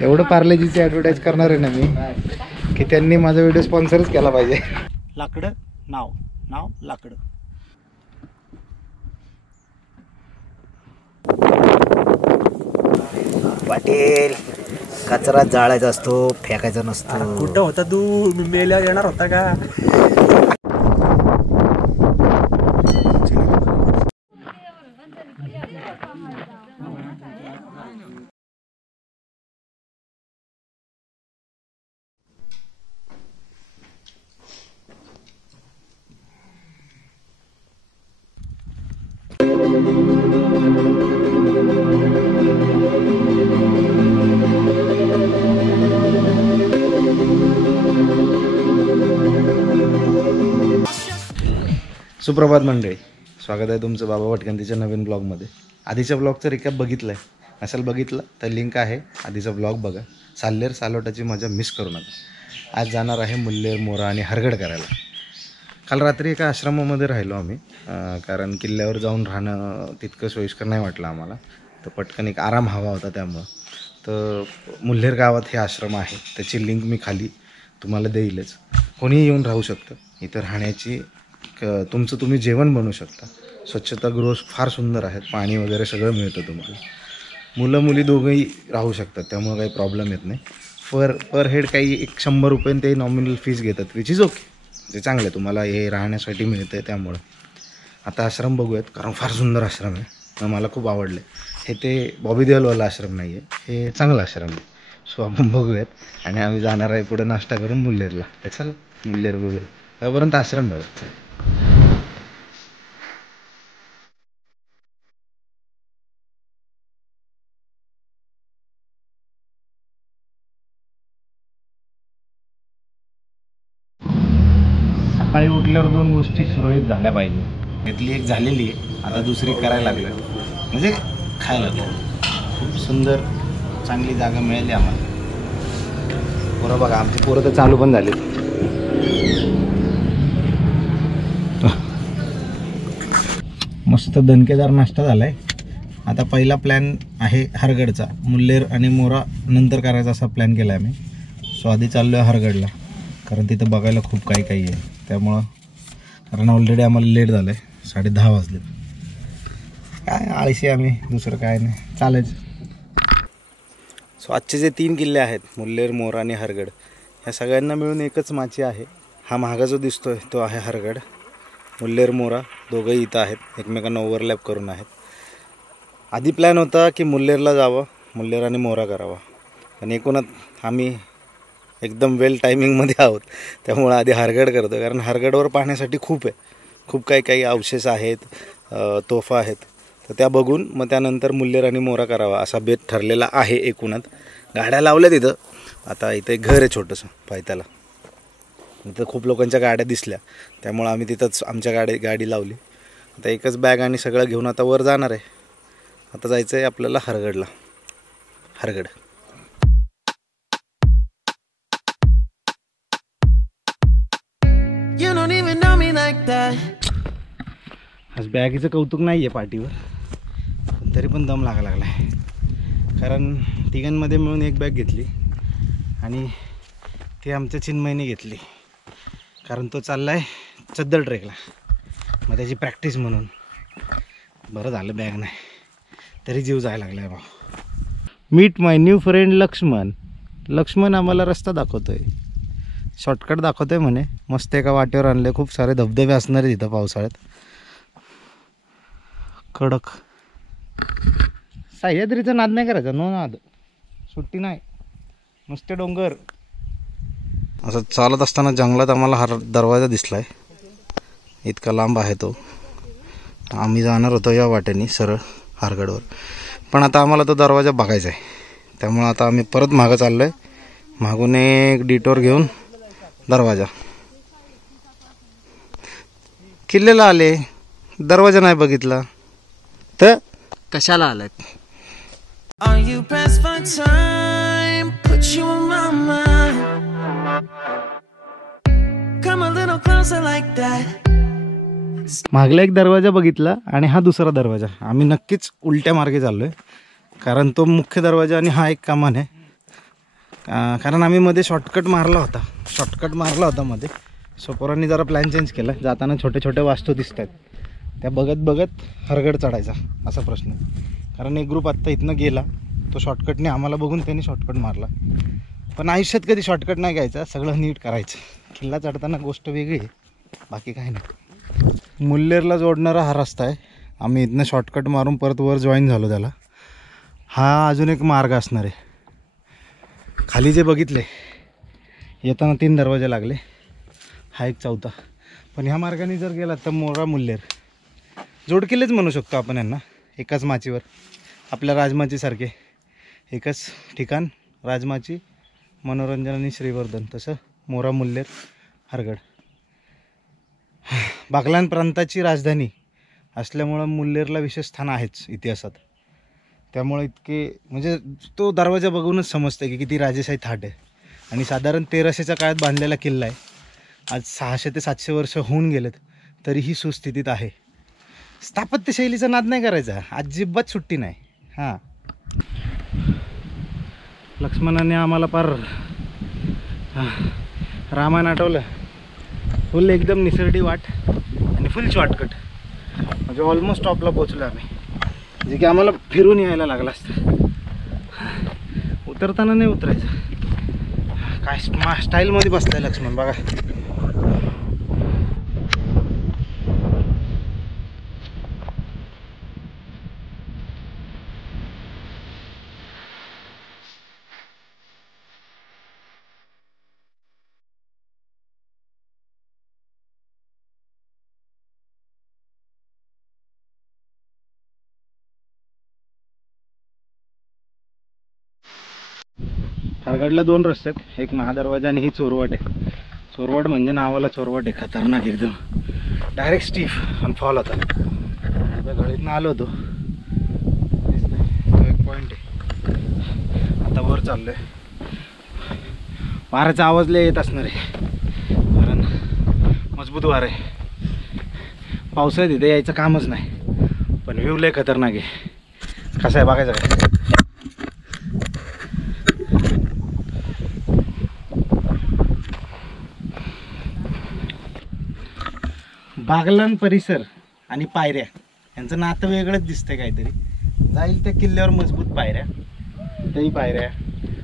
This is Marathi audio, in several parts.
एवढं पार्लेजीची ॲडव्हर्टाईज करणार आहे ना मी की त्यांनी माझा व्हिडिओ स्पॉन्सरच केला पाहिजे. लाकडं नाव नाव लाकडं. पाटील कचरा जाळायचा असतो, फेकायचा नसतो. कुठं होता तू? मेल्यावर येणार होता का? सुप्रभात मंडळी, स्वागत आहे तुमचं बाबा भटकंतीच्या नवीन ब्लॉगमध्ये. आधीच्या ब्लॉगचं रिकॅप बघितलं आहे, असेल बघितलं तर लिंक आहे, आधीचा ब्लॉग बघा. साल्हेर सालोटाची मजा मिस करू नका. आज जाणार आहे मुल्हेर, मोरा आणि हरगड करायला. काल रात्री एका आश्रमामध्ये राहिलो आम्ही, कारण किल्ल्यावर जाऊन राहणं तितकं सोयीस्कर नाही वाटलं आम्हाला. तर पटकन एक आराम हवा होता त्यामुळं. तर मुल्हेर गावात हे आश्रम आहे, त्याची लिंक मी खाली तुम्हाला देईलच. कोणीही येऊन राहू शकतं. इथं राहण्याची तुमचं तुम्ही जेवण बनवू शकता. स्वच्छतागृह फार सुंदर आहेत, पाणी वगैरे सगळं मिळतं तुम्हाला. मुलं मुली दोघंही राहू शकतात, त्यामुळे काही प्रॉब्लेम येत नाही. पर हेड काही 100 रुपये ते नॉमिनल फीस घेतात, विच इज ओके. जे चांगलं आहे, तुम्हाला हे राहण्यासाठी मिळतं आहे. त्यामुळं आता आश्रम बघूयात, कारण फार सुंदर आश्रम आहे, मला खूप आवडले. हे ते बॉबी देओलवाला आश्रम नाही आहे, हे चांगलं आश्रम आहे. सो आपण बघूयात आणि आम्ही जाणार आहे पुढे नाश्ता करून मुल्हेरला. चल मुल्हेर बघूया, त्यापर्यंत आश्रम बघा. सकाळी उठल्यावर 2 गोष्टी सुरळीत झाल्या पाहिजे. त्यातली एक झालेली आहे, आता दुसरी करायला लागलं, म्हणजे खायला. खूप सुंदर चांगली जागा मिळाली आम्हाला. पोरं बघा, आमची पोरं तर चालू पण झाली. मस्त दणकेदार नाश्ता झाला आहे. आता पहिला प्लॅन आहे हरगडचा. मुल्हेर आणि मोरा नंतर करायचा असा प्लॅन केला आहे आम्ही. सो आधी चाललो आहे हरगडला, कारण तिथं बघायला खूप काही आहे. त्यामुळं कारण ऑलरेडी आम्हाला लेट झालं आहे, 10:30 वाजले. काय आळशी आम्ही, दुसरं काय नाही, चालायचं. सो आजचे जे 3 किल्ले आहेत, मुल्हेर, मोरा आणि हरगड, ह्या सगळ्यांना मिळून एकच माची आहे. हा महागा जो दिसतो आहे तो आहे हरगड. मुल्हेर, मोरा दोघंही इथं आहेत, एकमेकांना ओव्हरलॅप करून आहेत. आधी प्लॅन होता की मुल्हेरला जावं, मुल्हेर आणि मोरा करावा, पण एकूणच आम्ही एकदम वेल टायमिंगमध्ये आहोत. त्यामुळं आधी हरगड करतो, कारण हरगडवर पाहण्यासाठी खूप आहे. खूप काही अवशेष आहेत, तोफा आहेत. तर त्या बघून मग त्यानंतर मुल्हेर आणि मोरा करावा असा बेत ठरलेला आहे. एकूणच गाड्या लावल्या तिथं. आता इथं एक घर आहे छोटंसं पायथ्याला, इथं खूप लोकांच्या गाड्या दिसल्या, त्यामुळं आम्ही तिथंच आमच्या गाडी लावली. आता एकच बॅग आणि सगळं घेऊन आता वर जाणार आहे. आता जायचं आहे आपल्याला हरगडला. हरगड आज बॅगीचं कौतुक नाही आहे पाठीवर, पण तरी पण दम लागायला लागला आहे. कारण तिघांमध्ये मिळून एक बॅग घेतली आणि ती आमच्या चिन्मयने घेतली, कारण तो चालला आहे चद्दर ट्रेकला. मग त्याची प्रॅक्टिस म्हणून बरं झालं बॅग नाही, तरी जीव जायला लागला आहे भाऊ. मीट माय न्यू फ्रेंड लक्ष्मण. लक्ष्मण आम्हाला रस्ता दाखवतोय, शॉर्टकट दाखवतोय म्हणे. मस्त एका वाटेवर आणले, खूप सारे धबधबे असणार आहेत तिथं पावसाळ्यात. कडक सह्याद्रीचा नाद नाही करायचा, नो नाद, सुट्टी नाही, नुसते डोंगर. असं चालत असताना जंगलात आम्हाला हा दरवाजा दिसला आहे, इतका लांब आहे तो. आम्ही जाणार होतो या वाटेने सरळ हरगडवर, पण आता आम्हाला तो दरवाजा बघायचा आहे. त्यामुळं आता आम्ही परत मागं चाललो आहे, मागून एक डिटोर घेऊन दरवाजा. किल्ल्याला आले, दरवाजा नाही बघितला तर कशाला आलात? मागला एक दरवाजा बघितला आणि हा दुसरा दरवाजा. आम्ही नक्कीच उलट्या मार्गे चाललोय, कारण तो मुख्य दरवाजा आणि हा एक कमान आहे. कारण आम्ही मध्ये शॉर्टकट मारला होता मध्ये. सो पोरांनी जरा प्लॅन चेंज केला. जाताना छोटे छोटे वास्तू दिसत आहेत, त्या बघत बघत हरगड चढायचा असा प्रश्न. कारण एक ग्रुप आत्ता इथनं गेला, तो शॉर्टकटने आम्हाला बघून त्यांनी शॉर्टकट मारला. पण आयुष्यात कधी शॉर्टकट नाही घ्यायचा, सगळं नीट करायचं. किल्ला चढताना गोष्ट वेगळी आहे, बाकी काही नाही. मुल्लेरला जोडणारा हा रस्ता आहे. आम्ही इथनं शॉर्टकट मारून परत वर जॉईन झालो त्याला. हा अजून एक मार्ग असणार आहे. खाली जे बघितले येताना 3 दरवाजे लागले, हा एक चौथा. पण ह्या मार्गाने जर गेला तर मोरा मुल्लेर जोडकिल्लेच म्हणू शकतो आपण यांना. एकाच माचीवर, आपल्या राजमाचीसारखे एकच ठिकाण, राजमाची, मनोरंजन आणि श्रीवर्धन. तसं मोरा मुल्लेर हरगड. बागलान प्रांताची राजधानी असल्यामुळं मुल्लेरला विशेष स्थान आहेच इतिहासात. त्यामुळे इतके म्हणजे तो दरवाजा बघूनच समजतं की किती राजेशाही थाट आहे. आणि साधारण 1300च्या काळात बांधलेला किल्ला आहे. आज 600 ते 700 वर्ष होऊन गेलेत तरीही सुस्थितीत आहे. स्थापत्यशैलीचा नाद नाही करायचा, अजिबात सुट्टी नाही. हां, लक्ष्मणाने आम्हाला पार रामायण आठवलं. फुल एकदम निसर्डी वाट आणि फुल शॉर्टकट. म्हणजे ऑलमोस्ट टॉपला पोचलो आम्ही, जे की आम्हाला फिरून यायला लागला असतं. उतरताना नाही उतरायचं. काय स्टाईलमध्ये बसलाय लक्ष्मण बघा. हरगडला 2 रस्ते आहेत, एक महादरवाजा आणि ही चोरवाट आहे. चोरवाट म्हणजे नावाला चोरवाट आहे, खतरनाक एकदम. डायरेक्ट स्टीफ आणि फॉल होता. आता गळीतनं आलो होतो, तो एक पॉईंट आहे. आता वर चाललो आहे. वाऱ्याचा आवाज लय येत असणार आहे, कारण मजबूत वार आहे. पावसाळ्यात इथे यायचं कामच नाही, पण व्ह्यू लय खतरनाक आहे. कसं आहे बघायचं काय? बागलान परिसर आणि पायऱ्या यांचं नातं वेगळंच दिसतंय काहीतरी. जाईल त्या किल्ल्यावर मजबूत पायऱ्या, तिथेही पायऱ्या,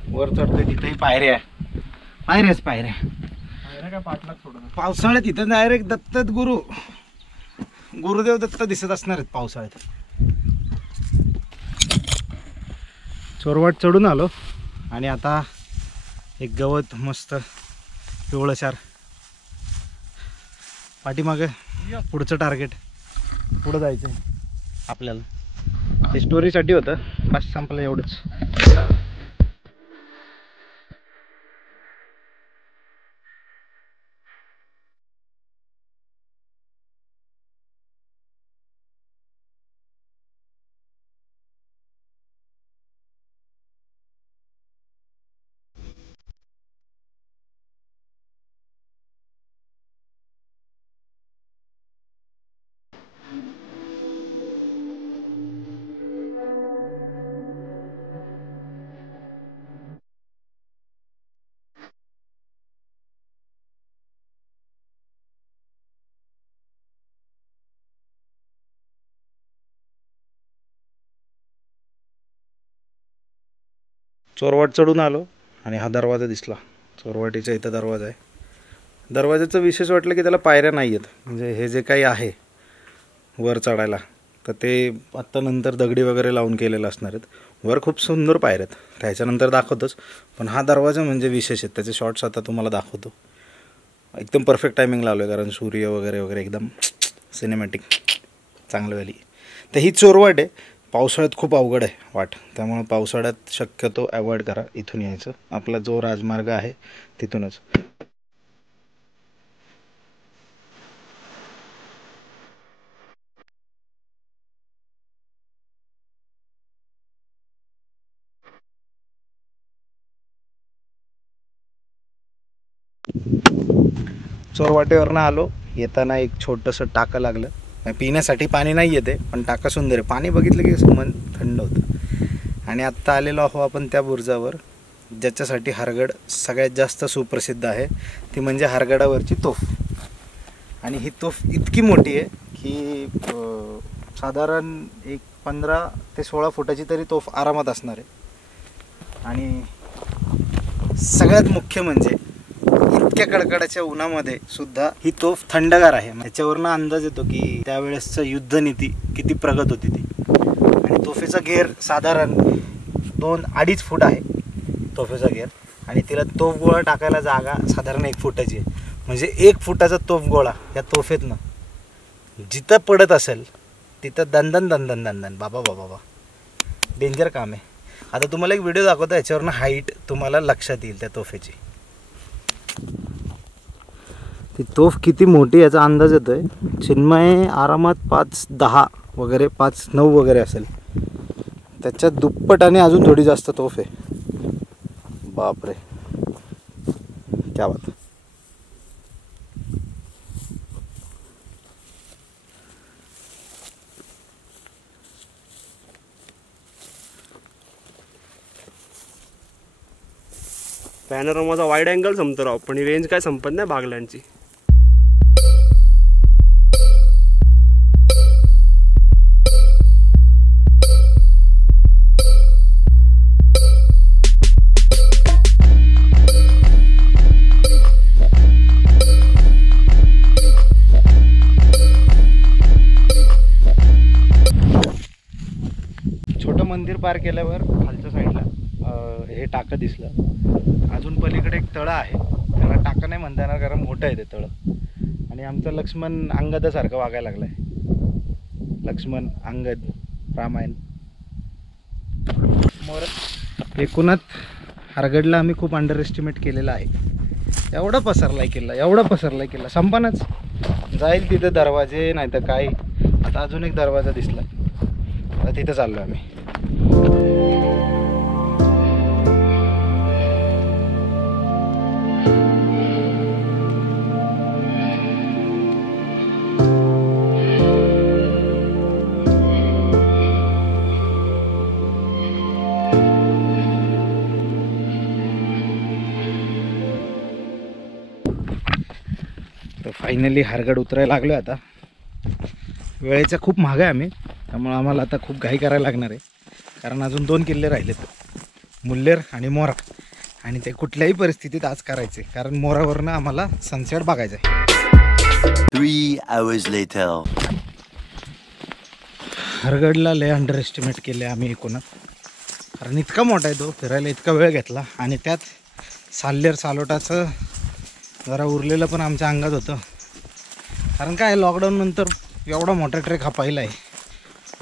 वर चढतोय तिथेही पायऱ्या, पायऱ्याच पायऱ्या. काय पाठलाग सोडून पावसाळ्यात इथं डायरेक्ट दत्तच गुरुदेव दत्त दिसत असणार आहेत पावसाळ्यात. चोरवाट चढून आलो आणि आता एक गवत मस्त पिवळशार. पाठीमागे पुढचं टार्गेट, पुढं जायचं आहे आपल्याला. हे स्टोरीसाठी होतं, बस संपलं एवढंच. चोरवाट चढून आलो आणि हा दरवाजा दिसला. चोरवाटीच्या इथं दरवाजा आहे. दरवाजाचं विशेष वाटलं की त्याला पायऱ्या नाही आहेत. म्हणजे हे जे काही आहे वर चढायला, तर ते आत्ता नंतर दगडी वगैरे लावून केलेलं असणार आहेत. वर खूप सुंदर पायऱ्या आहेत, त्याच्यानंतर दाखवतोच. पण हा दरवाजा म्हणजे विशेष आहेत, त्याचे शॉर्ट्स आता तुम्हाला दाखवतो. एकदम परफेक्ट टायमिंग लावलं आहे, कारण सूर्य वगैरे वगैरे एकदम सिनेमॅटिक चांगलं व्हॅली. तर ही चोरवाट आहे. पावसाळ्यात खूप अवघड आहे वाट, त्यामुळे पावसाळ्यात शक्यतो अवॉइड करा इथून यायचं. आपला जो राजमार्ग आहे तिथूनच. चोरवाटेवरनं आलो. येताना एक छोटंसं टाकं लागलं. पिण्यासाठी पाणी नाही येते, पण टाका सुंदर आहे. पाणी बघितलं की मन थंड होतं. आणि आत्ता आलेलो आहो आपण त्या बुरुजावर, ज्याच्यासाठी हरगड सगळ्यात जास्त सुप्रसिद्ध आहे, ती म्हणजे हरगडावरची तोफ. आणि ही तोफ इतकी मोठी आहे की साधारण एक 15 ते 16 फुटाची तरी तोफ आरामात असणार आहे. आणि सगळ्यात मुख्य म्हणजे इतक्या कडकडाच्या उन्हामध्ये सुद्धा ही तोफ थंडगार आहे. याच्यावरनं अंदाज येतो की त्यावेळेसचं युद्धनीती किती प्रगत होती ती. आणि तोफेचा घेर साधारण 2-2.5 फूट आहे तोफेचा घेर. आणि तिला तोफ गोळा टाकायला जागा साधारण 1 फुटाची आहे. म्हणजे 1 फुटाचा तोफ गोळा या तोफेतनं जिथं पडत असेल तिथं दंदन दंदन दंदन बाबा बाबा बाबा डेंजर काम आहे. आता तुम्हाला एक व्हिडिओ दाखवतो, याच्यावरनं हाईट तुम्हाला लक्षात येईल त्या तोफेची. ती तोफ किती मोठी याचा अंदाज येतोय. चिन्मय आरामात 5-10 वगैरे 5-9 वगैरे असेल. त्याच्या दुप्पट आणि अजून थोडी जास्त तोफ आहे. बापरे क्या बात. पॅनोरामाचा वाईड अँगल संपतो राव, पण ही रेंज काय संपत नाही बागल्यांची. छोटं मंदिर पार केल्यावर खालच्या साईडला हे टाकं दिसलं. अजून पलीकडे एक तळं आहे, त्याला टाकं नाही म्हणता येणार कारण मोठं आहे ते तळं. आणि आमचा लक्ष्मण अंगदासारखं वागायला लागला आहे. लक्ष्मण अंगद रामायण. एकूणात हरगडला आम्ही खूप अंडर एस्टिमेट केलेला आहे. एवढा पसरलाय किल्ला संपनच. जाईल तिथे दरवाजे नाही तर काय. आता अजून एक दरवाजा दिसला, आता तिथे चाललो आम्ही. तर फायनली हरगड उतरायला लागलो आता. वेळेचा खूप महाग आहे आम्ही, त्यामुळे आम्हाला आता खूप घाई करायला लागणार आहे. कारण अजून 2 किल्ले राहिलेत, मुल्लेर आणि मोरा. आणि ते कुठल्याही परिस्थितीत आज करायचे, कारण मोरावरनं आम्हाला सनसेट बघायचा आहे. 3 hours later. हरगडला लय अंडर एस्टिमेट केले आम्ही एकूणात. कारण इतका मोठा आहे तो, फिरायला इतका वेळ घेतला. आणि त्यात साल्लेर सालोटाचं जरा उरलेलं पण आमच्या अंगात होतं. कारण काय लॉकडाऊन नंतर एवढा मोठा ट्रेक हा पहिला आहे.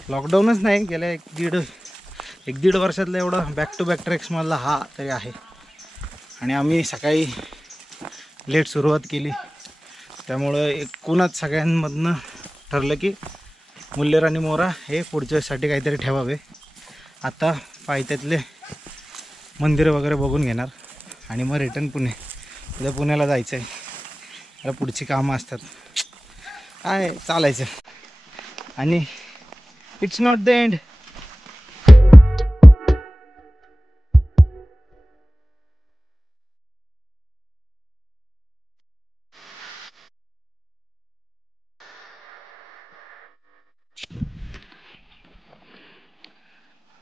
लॉकडाऊनच नाही, गेल्या 1-1.5 वर्षातला एवढा बॅक टू बॅक ट्रेक्समधला हा तरी आहे. आणि आम्ही सकाळी लेट सुरुवात केली, त्यामुळं एकूणच सगळ्यांमधनं ठरलं की मुल्लेर आणि मोरा हे पुढच्यासाठी काहीतरी ठेवावे. आता पायथ्यातले मंदिरं वगैरे बघून घेणार आणि मग रिटर्न पुणे. उद्या पुण्याला जायचं आहे, मला पुढची कामं असतात, काय चालायचं. आणि इट्स नॉट द एंड.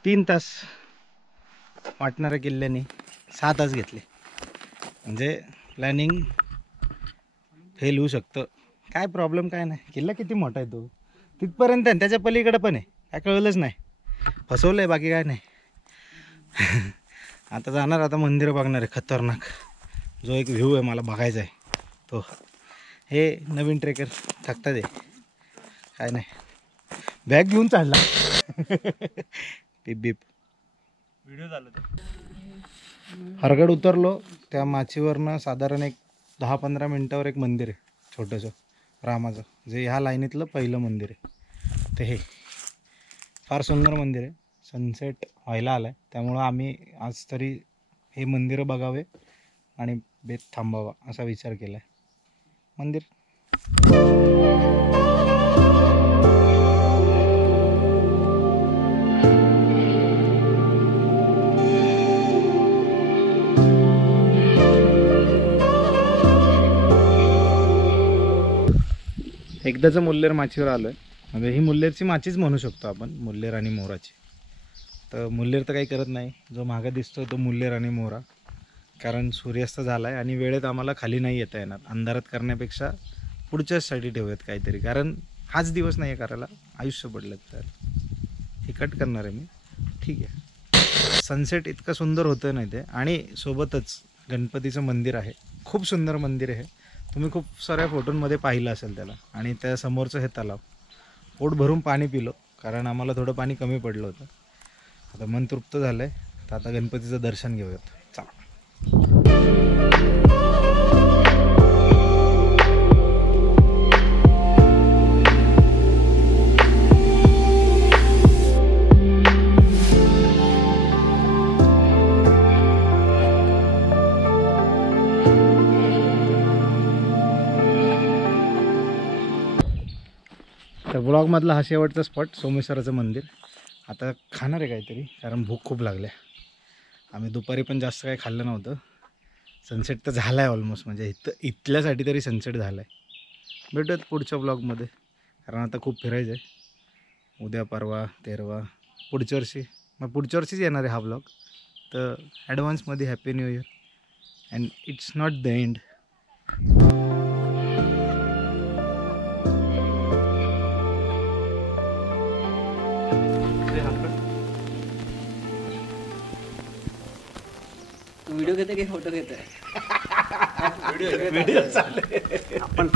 तीन तास वाटणाऱ्या किल्ल्याने 6 तास घेतले. म्हणजे प्लॅनिंग फेल होऊ शकतं. काय प्रॉब्लेम काय नाही, किल्ला किती मोठा आहे तो, तिथपर्यंत आहे, त्याच्या पलीकडे पण आहे, काय कळलंच नाही. फसवलं आहे, बाकी काय नाही. आता जाणार, आता मंदिरं बघणार आहे खतरनाक. जो एक व्ह्यू आहे मला बघायचा आहे तो. हे नवीन ट्रेकर थकतात आहे, काय नाही. बॅग घेऊन चालला. टिप बीप व्हिडिओ झालं ते. हरगड उतरलो, त्या माचीवरनं साधारण एक 10-15 मिनटावर एक मंदिर आहे छोटंसं रामाचं, जे ह्या लाईनीतलं पहिलं मंदिर आहे. ते हे फार सुंदर मंदिर आहे. सनसेट व्हायला आला आहे, त्यामुळं आम्ही आज तरी हे मंदिरं बघावे आणि बेत थांबावा असा विचार केला आहे. मंदिर एकदाचं मुल्लेर माचीवर आलो आहे. म्हणजे ही मुल्लेरची माचीच म्हणू शकतो आपण, मुल्लेर आणि मोराची. तर मुल्लेर तर काही करत नाही, जो मागं दिसतो तो मुल्लेर आणि मोरा. कारण सूर्यास्त झाला आहे आणि वेळेत आम्हाला खाली नाही येता येणार. अंधारात करण्यापेक्षा पुढच्याचसाठी ठेवूयात काहीतरी, कारण हाच दिवस नाही आहे करायला, आयुष्य पडलं. तर हे कट करणार आहे मी. ठीक आहे. सनसेट इतकं सुंदर होतं नाही ते, आणि सोबतच गणपतीचं मंदिर आहे. खूप सुंदर मंदिर आहे. तुम्ही खूप साऱ्या फोटोंमध्ये पाहिलं असेल त्याला. आणि त्या समोरचं हे तलाव. पोट भरून पाणी पिलो, कारण आम्हाला थोडं पाणी कमी पडलं होतं. आता मन तृप्त झालं आहे, तर आता गणपतीचं दर्शन घेऊयात. चला. तर ब्लॉगमधला हा शेवटचा स्पॉट सोमेश्वराचं मंदिर. आता खाणार आहे काहीतरी, कारण भूक खूप लागल्या. आम्ही दुपारी पण जास्त काही खाल्लं नव्हतं. सनसेट तर झाला आहे ऑलमोस्ट, म्हणजे इथल्यासाठी तरी सनसेट झाला आहे. भेटूयात पुढच्या ब्लॉगमध्ये, कारण आता खूप फिरायचं आहे. उद्या, परवा, तेरवा, पुढच्या वर्षी, मग पुढच्या वर्षीच येणार आहे हा ब्लॉग. तर ॲडव्हान्समध्ये happy new year, and it's not the end. Video घेते की फोटो घेते? आपण